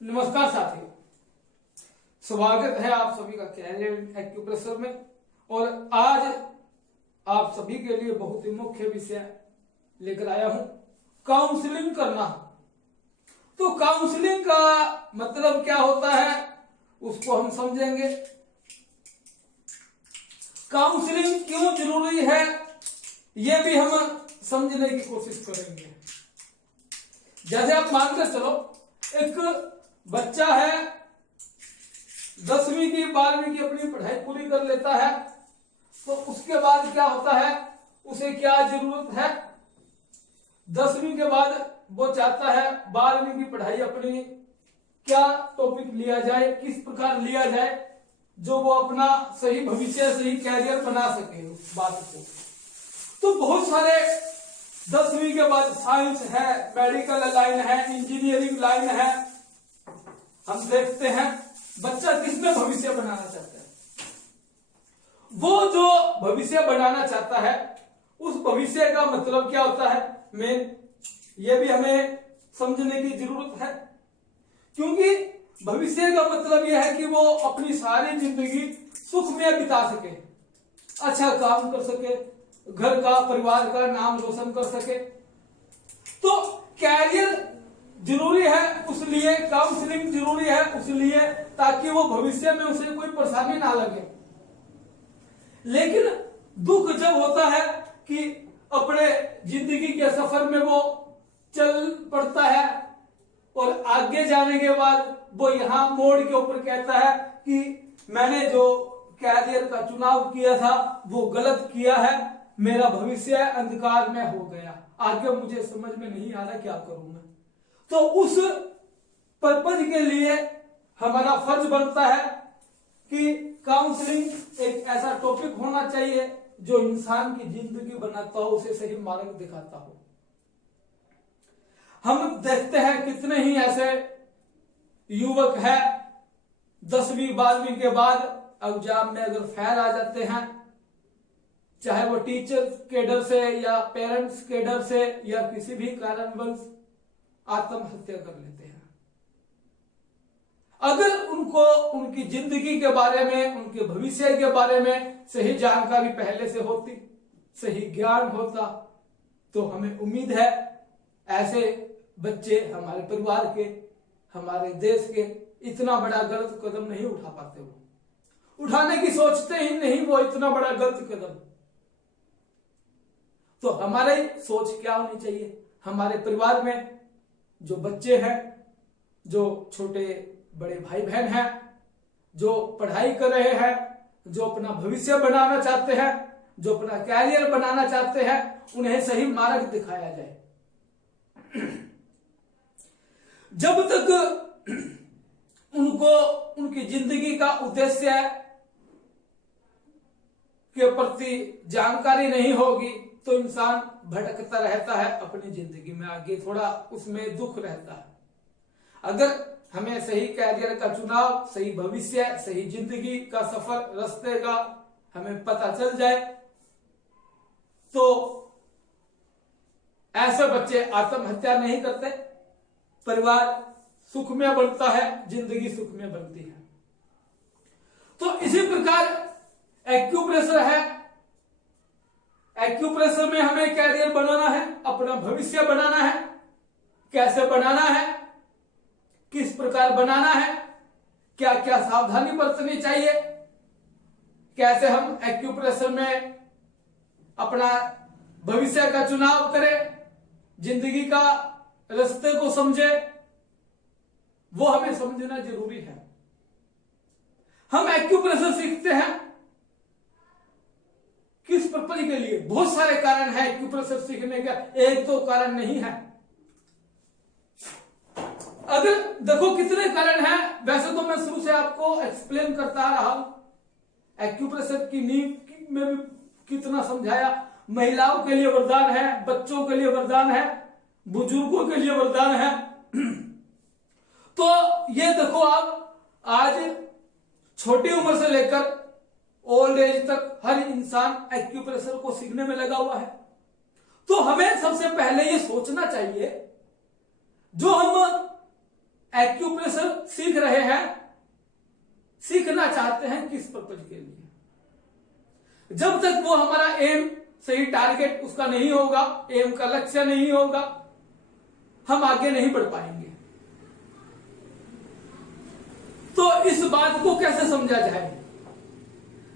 नमस्कार साथियों, स्वागत है आप सभी का कैरियर एक्यूप्रेशर में। और आज आप सभी के लिए बहुत ही मुख्य विषय लेकर आया हूं, काउंसलिंग करना। तो काउंसलिंग का मतलब क्या होता है उसको हम समझेंगे। काउंसलिंग क्यों जरूरी है यह भी हम समझने की कोशिश करेंगे। जैसे आप मानकर चलो, एक बच्चा है 10वीं की 12वीं की अपनी पढ़ाई पूरी कर लेता है, तो उसके बाद क्या होता है, उसे क्या जरूरत है। 10वीं के बाद वो चाहता है 12वीं की पढ़ाई अपनी क्या टॉपिक लिया जाए, किस प्रकार लिया जाए जो वो अपना सही भविष्य सही कैरियर बना सके उस बात को। तो बहुत सारे 10वीं के बाद साइंस है, मेडिकल लाइन है, इंजीनियरिंग लाइन है, हम देखते हैं बच्चा किसमें भविष्य बनाना चाहता है। वो जो भविष्य बनाना चाहता है उस भविष्य का मतलब क्या होता है, मेन ये भी हमें समझने की जरूरत है। क्योंकि भविष्य का मतलब यह है कि वो अपनी सारी जिंदगी सुख में बिता सके, अच्छा काम कर सके, घर का परिवार का नाम रोशन कर सके। तो कैरियर जरूरी है, उसलिए काउंसलिंग जरूरी है, उसलिए ताकि वो भविष्य में उसे कोई परेशानी ना लगे। लेकिन दुख जब होता है कि अपने जिंदगी के सफर में वो चल पड़ता है और आगे जाने के बाद वो यहां मोड़ के ऊपर कहता है कि मैंने जो कैरियर का चुनाव किया था वो गलत किया है, मेरा भविष्य अंधकार में हो गया, आगे मुझे समझ में नहीं आ रहा क्या करूं मैं। तो उस पर्पज के लिए हमारा फर्ज बनता है कि काउंसलिंग एक ऐसा टॉपिक होना चाहिए जो इंसान की जिंदगी बनाता हो, उसे सही मार्ग दिखाता हो। हम देखते हैं कितने ही ऐसे युवक हैं 10वीं 12वीं के बाद एग्जाम में अगर फेल आ जाते हैं, चाहे वो टीचर के डर से या पेरेंट्स के डर से या किसी भी कारणवश आत्महत्या कर लेते हैं। अगर उनको उनकी जिंदगी के बारे में, उनके भविष्य के बारे में सही जानकारी पहले से होती, सही ज्ञान होता, तो हमें उम्मीद है ऐसे बच्चे हमारे परिवार के, हमारे देश के इतना बड़ा गलत कदम नहीं उठा पाते। वो उठाने की सोचते ही नहीं, वो इतना बड़ा गलत कदम। तो हमारी सोच क्या होनी चाहिए, हमारे परिवार में जो बच्चे हैं, जो छोटे बड़े भाई बहन हैं, जो पढ़ाई कर रहे हैं, जो अपना भविष्य बनाना चाहते हैं, जो अपना कैरियर बनाना चाहते हैं, उन्हें सही मार्ग दिखाया जाए। जब तक उनको उनकी जिंदगी का उद्देश्य के प्रति जानकारी नहीं होगी तो इंसान भटकता रहता है अपनी जिंदगी में, आगे थोड़ा उसमें दुख रहता है। अगर हमें सही कैरियर का चुनाव, सही भविष्य, सही जिंदगी का सफर, रास्ते का हमें पता चल जाए तो ऐसे बच्चे आत्महत्या नहीं करते, परिवार सुख में बनता है, जिंदगी सुख में बनती है। तो इसी प्रकार एक्यूप्रेशर है। एक्यूप्रेशर में हमें कैरियर बनाना है, अपना भविष्य बनाना है। कैसे बनाना है, किस प्रकार बनाना है, क्या क्या सावधानी बरतनी चाहिए, कैसे हम एक्यूप्रेशर में अपना भविष्य का चुनाव करें, जिंदगी का रास्ते को समझे, वो हमें समझना जरूरी है। हम एक्यूप्रेशर सीखते हैं किस पर्पज के लिए, बहुत सारे कारण हैं एक्यूप्रेशर सीखने का, एक तो कारण नहीं है। अगर देखो कितने कारण हैं, वैसे तो मैं शुरू से आपको एक्सप्लेन करता आ रहा हूं। एक्यूप्रेशर की नींव में भी कितना समझाया, महिलाओं के लिए वरदान है, बच्चों के लिए वरदान है, बुजुर्गों के लिए वरदान है। तो ये देखो आप, आज छोटी उम्र से लेकर ओल्ड एज तक हर इंसान एक्यूप्रेशर को सीखने में लगा हुआ है। तो हमें सबसे पहले ये सोचना चाहिए, जो हम एक्यूप्रेशर सीख रहे हैं, सीखना चाहते हैं किस पर्पज के लिए? जब तक वो हमारा एम सही टारगेट उसका नहीं होगा, एम का लक्ष्य नहीं होगा, हम आगे नहीं बढ़ पाएंगे। तो इस बात को कैसे समझा जाए?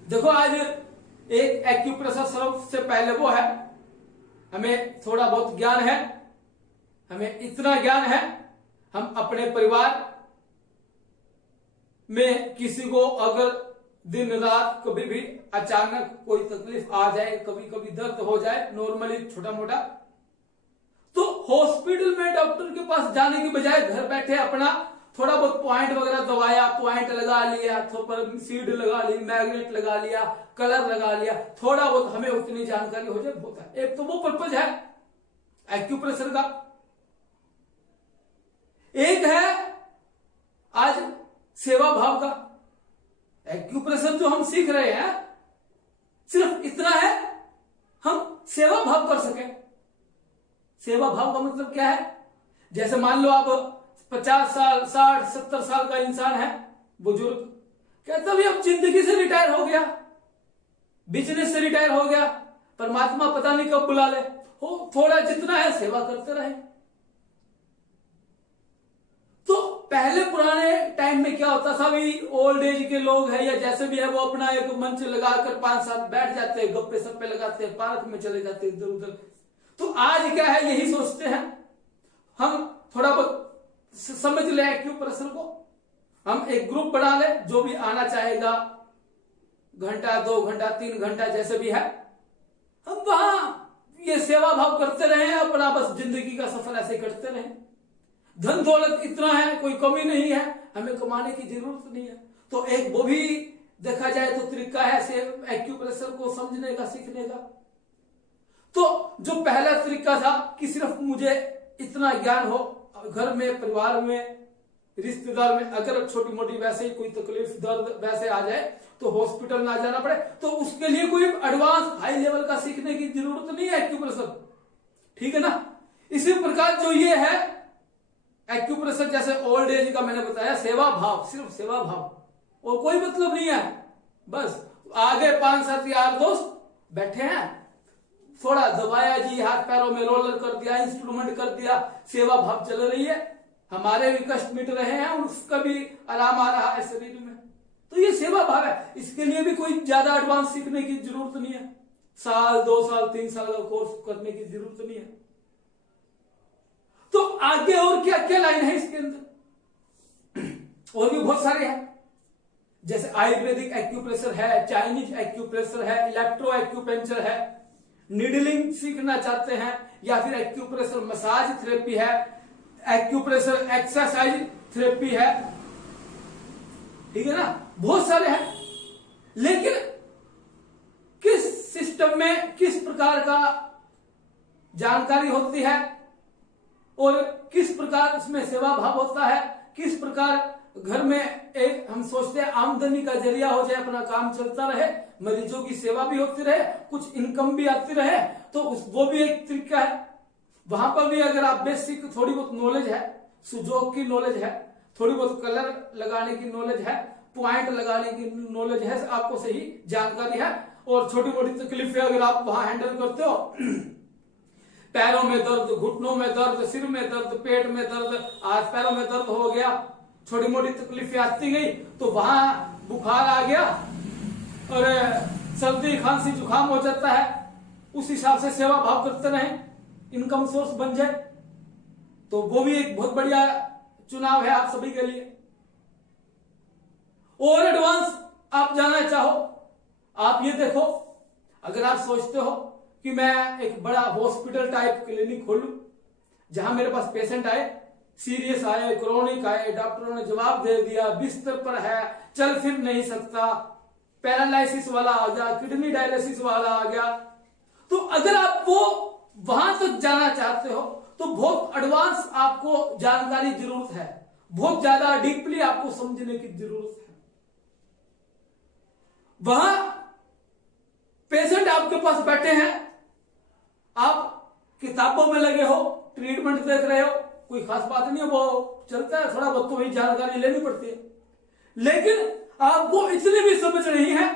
देखो, आज एक एक्यूप्रेशर सबसे पहले वो है, हमें थोड़ा बहुत ज्ञान है, हमें इतना ज्ञान है, हम अपने परिवार में किसी को अगर दिन रात कभी भी अचानक कोई तकलीफ आ जाए, कभी कभी दर्द हो जाए, नॉर्मली छोटा मोटा, तो हॉस्पिटल में डॉक्टर के पास जाने की बजाय घर बैठे अपना थोड़ा बहुत पॉइंट वगैरह दबाया, पॉइंट लगा लिया, थोड़ा सीड लगा ली, मैग्नेट लगा लिया, कलर लगा लिया, थोड़ा बहुत हमें उतनी जानकारी हो जाए, होता है। एक तो वो पर्पज है एक्यूप्रेशर का। एक है आज सेवा भाव का। एक्यूप्रेशर जो हम सीख रहे हैं सिर्फ इतना है, हम सेवा भाव कर सके। सेवा भाव का मतलब क्या है? जैसे मान लो आप 50 साल 60 70 साल का इंसान है, बुजुर्ग, कहता भी अब जिंदगी से रिटायर हो गया, बिजनेस से रिटायर हो गया, परमात्मा पता नहीं कब बुला ले, हो थोड़ा जितना है सेवा करते रहे। तो पहले पुराने टाइम में क्या होता था, भी ओल्ड एज के लोग हैं या जैसे भी है, वो अपना एक मंच लगाकर 5-7 बैठ जाते हैं, गप्पे सप्पे लगाते हैं, पार्क में चले जाते हैं इधर उधर। तो आज क्या है, यही सोचते हैं हम थोड़ा बहुत समझ ले एक्यूप्रेशर को, हम एक ग्रुप बना ले, जो भी आना चाहेगा, घंटा 2 घंटा 3 घंटा जैसे भी है, हम वहां ये सेवा भाव करते रहे, अपना बस जिंदगी का सफर ऐसे करते रहे। धन दौलत इतना है, कोई कमी नहीं है, हमें कमाने की जरूरत नहीं है। तो एक वो भी देखा जाए तो तरीका है एक्यूप्रेशर को समझने का, सीखने का। तो जो पहला तरीका था कि सिर्फ मुझे इतना ज्ञान हो, घर में, परिवार में, रिश्तेदार में अगर छोटी मोटी वैसे ही कोई तकलीफ, दर्द वैसे आ जाए तो हॉस्पिटल ना जाना पड़े, तो उसके लिए कोई एडवांस हाई लेवल का सीखने की जरूरत नहीं है एक्यूप्रेशर, ठीक है ना। इसी प्रकार जो ये है एक्यूप्रेशर, जैसे ओल्ड एज का मैंने बताया, सेवा भाव, सिर्फ सेवा भाव और कोई मतलब नहीं है। बस आगे 5-7 यार दोस्त बैठे हैं, थोड़ा दबाया जी, हाथ पैरों में रोलर कर दिया, इंस्ट्रूमेंट कर दिया, सेवा भाव चल रही है, हमारे भी कष्ट मिट रहे हैं और उसका भी आराम आ रहा है शरीर में। तो ये सेवा भाव है, इसके लिए भी कोई ज्यादा एडवांस सीखने की जरूरत नहीं है, 1 साल 2 साल 3 साल का कोर्स करने की जरूरत नहीं है। तो आगे और क्या क्या लाइन है इसके अंदर, और भी बहुत सारे हैं, जैसे आयुर्वेदिक एक्यूप्रेशर है, चाइनीज एक्यूप्रेशर है, इलेक्ट्रो एक्यूपेंचर है, नीडलिंग सीखना चाहते हैं, या फिर एक्यूप्रेशर मसाज थेरेपी है, एक्यूप्रेशर एक्सरसाइज थेरेपी है, ठीक है ना, बहुत सारे हैं। लेकिन किस सिस्टम में किस प्रकार का जानकारी होती है और किस प्रकार उसमें सेवा भाव होता है, किस प्रकार घर में एक हम सोचते हैं आमदनी का जरिया हो जाए, अपना काम चलता रहे, मरीजों की सेवा भी होती रहे, कुछ इनकम भी आती रहे, तो वो भी एक तरीका है। वहां पर भी अगर आप बेसिक थोड़ी बहुत नॉलेज है, सुजोग की नॉलेज है, थोड़ी बहुत कलर लगाने की नॉलेज है, पॉइंट लगाने की नॉलेज है, आपको सही जानकारी है, और छोटी मोटी तकलीफें अगर आप वहां हैंडल करते हो, पैरों में दर्द, घुटनों में दर्द, सिर में दर्द, पेट में दर्द, हाथ पैरों में दर्द हो गया, छोटी मोटी तकलीफें आती गई, तो वहां बुखार आ गया और सर्दी खांसी जुकाम हो जाता है, उस हिसाब से सेवा भाव करते रहे, इनकम सोर्स बन जाए, तो वो भी एक बहुत बढ़िया चुनाव है आप सभी के लिए। और एडवांस आप जाना चाहो, आप ये देखो, अगर आप सोचते हो कि मैं एक बड़ा हॉस्पिटल टाइप क्लिनिक खोलूं, जहां मेरे पास पेशेंट आए, सीरियस आए, क्रोनिक आए, डॉक्टरों ने जवाब दे दिया, बिस्तर पर है, चल फिर नहीं सकता, पैरालिसिस वाला आ गया, किडनी डायलिसिस वाला आ गया, तो अगर आप वो वहां तक जाना चाहते हो तो बहुत एडवांस आपको जानकारी जरूरत है, बहुत ज्यादा डीपली आपको समझने की जरूरत है। वहां पेशेंट आपके पास बैठे हैं, आप किताबों में लगे हो, ट्रीटमेंट देख रहे हो, कोई खास बात नहीं है, वो चलता है, थोड़ा बहुत तो वही जानकारी लेनी पड़ती है। लेकिन आपको इतनी भी समझ नहीं है,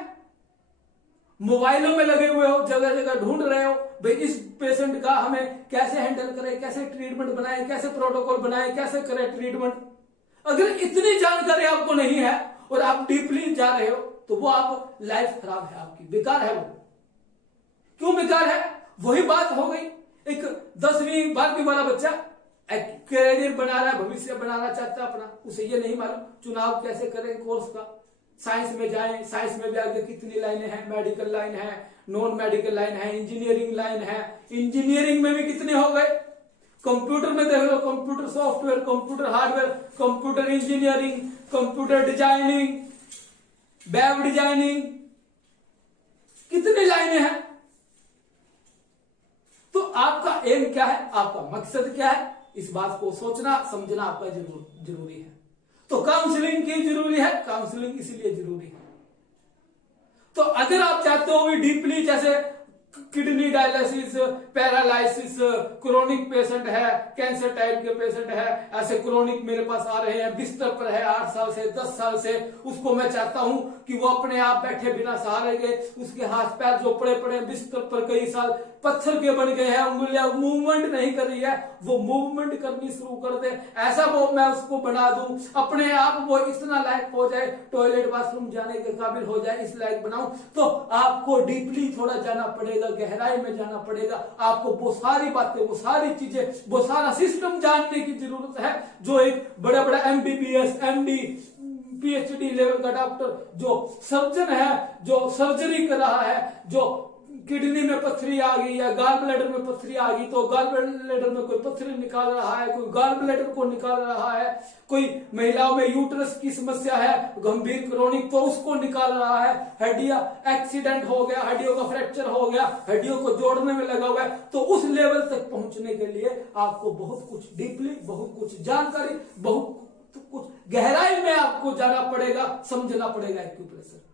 मोबाइलों में लगे हुए हो, जगह जगह ढूंढ रहे हो भाई इस पेशेंट का हमें कैसे हैंडल करें, कैसे ट्रीटमेंट बनाए, कैसे प्रोटोकॉल बनाए, कैसे करें ट्रीटमेंट। अगर इतनी जानकारी आपको नहीं है और आप डीपली जा रहे हो तो वो आप लाइफ खराब है, आपकी बेकार है। वो क्यों बेकार है? वही बात हो गई, एक 10वीं 12वीं वाला बच्चा कैरियर बना रहा है, भविष्य बनाना चाहता है अपना, उसे ये नहीं मालूम चुनाव कैसे करें कोर्स का, साइंस में जाएं, साइंस में भी आगे कितनी लाइनें हैं, मेडिकल लाइन है, नॉन मेडिकल लाइन है, इंजीनियरिंग लाइन है, इंजीनियरिंग में भी कितने हो गए, कंप्यूटर में देख लो, computer software, computer hardware, computer engineering, computer designing, web designing, कितनी लाइनें हैं। तो आपका एम क्या है, आपका मकसद क्या है, इस बात को सोचना समझना आपका जरूरी है। तो काउंसलिंग क्यों जरूरी है? काउंसलिंग इसीलिए जरूरी है। तो अगर आप चाहते हो डीपली, जैसे kidney dialysis, paralysis, chronic patient है, कैंसर टाइप के पेशेंट है, ऐसे क्रोनिक मेरे पास आ रहे हैं, बिस्तर पर है 8 साल से 10 साल से, उसको मैं चाहता हूं कि वो अपने आप बैठे बिना सहारे के, उसके हाथ पैर जो पड़े पड़े बिस्तर पर कई साल पत्थर के बन गए हैं, उंगलियां मूवमेंट नहीं कर रही है, वो मूवमेंट करनी शुरू कर दे, ऐसा वो मैं उसको बना दूं, अपने आप वो इतना लायक हो जाए, टॉयलेट बाथरूम जाने के काबिल हो जाए, इस लायक बनाऊं। तो आपको डीपली थोड़ा जाना पड़ेगा, गहराई में जाना पड़ेगा, आपको वो सारी बातें, वो सारी चीजें, वो सारा सिस्टम जानने की जरूरत है जो एक बड़ा बड़ा MBBS, MD, PhD लेवल का डॉक्टर, जो सर्जन है, जो सर्जरी कर रहा है, जो किडनी में पथरी आ गई या गॉल ब्लैडर में पथरी आ गई तो गॉल ब्लैडर में कोई पथरी निकाल रहा है, कोई गॉल ब्लैडर को निकाल रहा है, कोई महिलाओं में यूट्रस की समस्या है गंभीर क्रोनिक तो उसको निकाल रहा है, हड्डियां एक्सीडेंट हो गया, हड्डियों का फ्रैक्चर हो गया, हड्डियों को जोड़ने में लगा हुआ है, तो उस लेवल तक पहुंचने के लिए आपको बहुत कुछ डीपली, बहुत कुछ जानकारी, बहुत कुछ गहराई में आपको जाना पड़ेगा, समझना पड़ेगा एक्यूप्रेशर।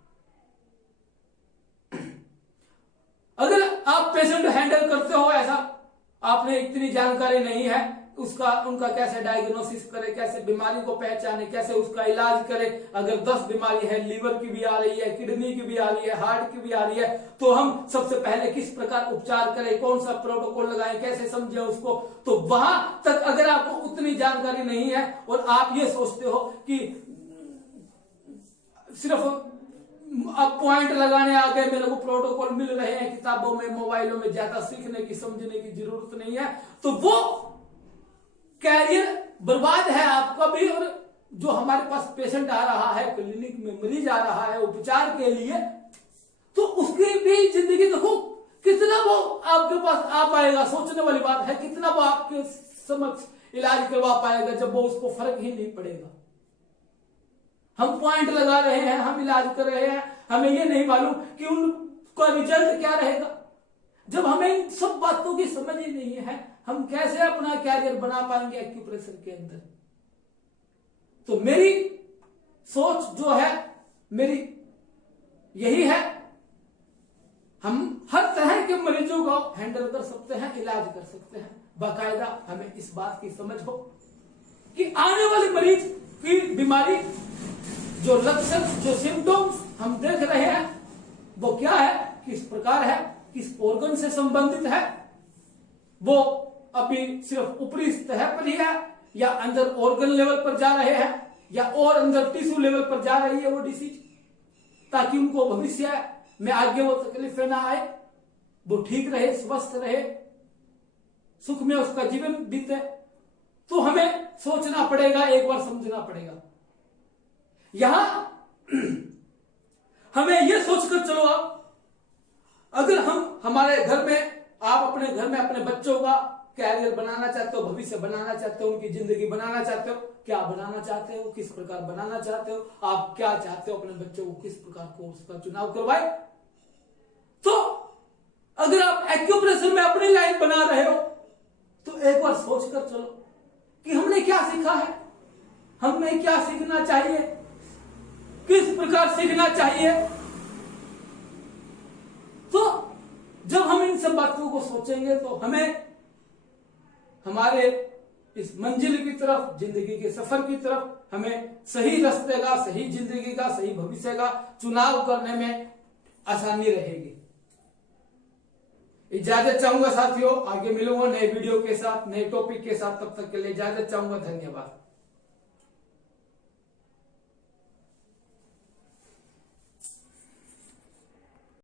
अगर आप पेशेंट हैंडल करते हो ऐसा, आपने इतनी जानकारी नहीं है उनका कैसे डायग्नोसिस करे, कैसे बीमारी को पहचाने, कैसे उसका इलाज करे, अगर 10 बीमारी है, लीवर की भी आ रही है, किडनी की भी आ रही है, हार्ट की भी आ रही है, तो हम सबसे पहले किस प्रकार उपचार करें, कौन सा प्रोटोकॉल लगाएं, कैसे समझे उसको, तो वहां तक अगर आपको उतनी जानकारी नहीं है और आप ये सोचते हो कि सिर्फ अब पॉइंट लगाने आ गए, मेरे को प्रोटोकॉल मिल रहे हैं किताबों में, मोबाइलों में, ज्यादा सीखने की समझने की जरूरत नहीं है, तो वो कैरियर बर्बाद है आपका भी। और जो हमारे पास पेशेंट आ रहा है, क्लिनिक में मरीज आ रहा है उपचार के लिए, तो उसकी भी जिंदगी देखो कितना वो आपके पास आ पाएगा, सोचने वाली बात है, कितना वो आपके समक्ष इलाज करवा पाएगा जब वो उसको फर्क ही नहीं पड़ेगा। हम पॉइंट लगा रहे हैं, हम इलाज कर रहे हैं, हमें ये नहीं मालूम कि उनका रिजल्ट क्या रहेगा। जब हमें इन सब बातों की समझ ही नहीं है, हम कैसे अपना कैरियर बना पाएंगे एक्यूप्रेशर के अंदर। तो मेरी सोच जो है, मेरी यही है, हम हर तरह के मरीजों को हैंडल कर सकते हैं, इलाज कर सकते हैं, बाकायदा हमें इस बात की समझ हो कि आने वाले मरीज की बीमारी, जो लक्षण, जो सिम्टम्स हम देख रहे हैं वो क्या है, किस प्रकार है, किस ऑर्गन से संबंधित है, वो अभी सिर्फ ऊपरी सतह पर ही है या अंदर ऑर्गन लेवल पर जा रहे हैं या और अंदर टिश्यू लेवल पर जा रही है वो डिसीज, ताकि उनको भविष्य में आगे वो तकलीफें ना आए, वो ठीक रहे, स्वस्थ रहे, सुख में उसका जीवन बीते। तो हमें सोचना पड़ेगा, एक बार समझना पड़ेगा। यहां हमें यह सोचकर चलो, आप अगर हम हमारे घर में, आप अपने घर में अपने बच्चों का कैरियर बनाना चाहते हो, भविष्य बनाना चाहते हो, उनकी जिंदगी बनाना चाहते हो, क्या बनाना चाहते हो, किस प्रकार बनाना चाहते हो, आप क्या चाहते हो अपने बच्चों को किस प्रकार कोर्स का चुनाव करवाए। तो अगर आप एक्यूप्रेशर में अपनी लाइन बना रहे हो तो एक बार सोच कर चलो कि हमने क्या सीखा है, हमें क्या सीखना चाहिए, किस प्रकार सीखना चाहिए। तो जब हम इन सब बातों को सोचेंगे तो हमें हमारे इस मंजिल की तरफ, जिंदगी के सफर की तरफ हमें सही रास्ते का, सही जिंदगी का, सही भविष्य का चुनाव करने में आसानी रहेगी। इजाजत चाहूंगा साथियों, आगे मिलूंगा नए वीडियो के साथ, नए टॉपिक के साथ। तब तक के लिए इजाजत चाहूंगा। धन्यवाद।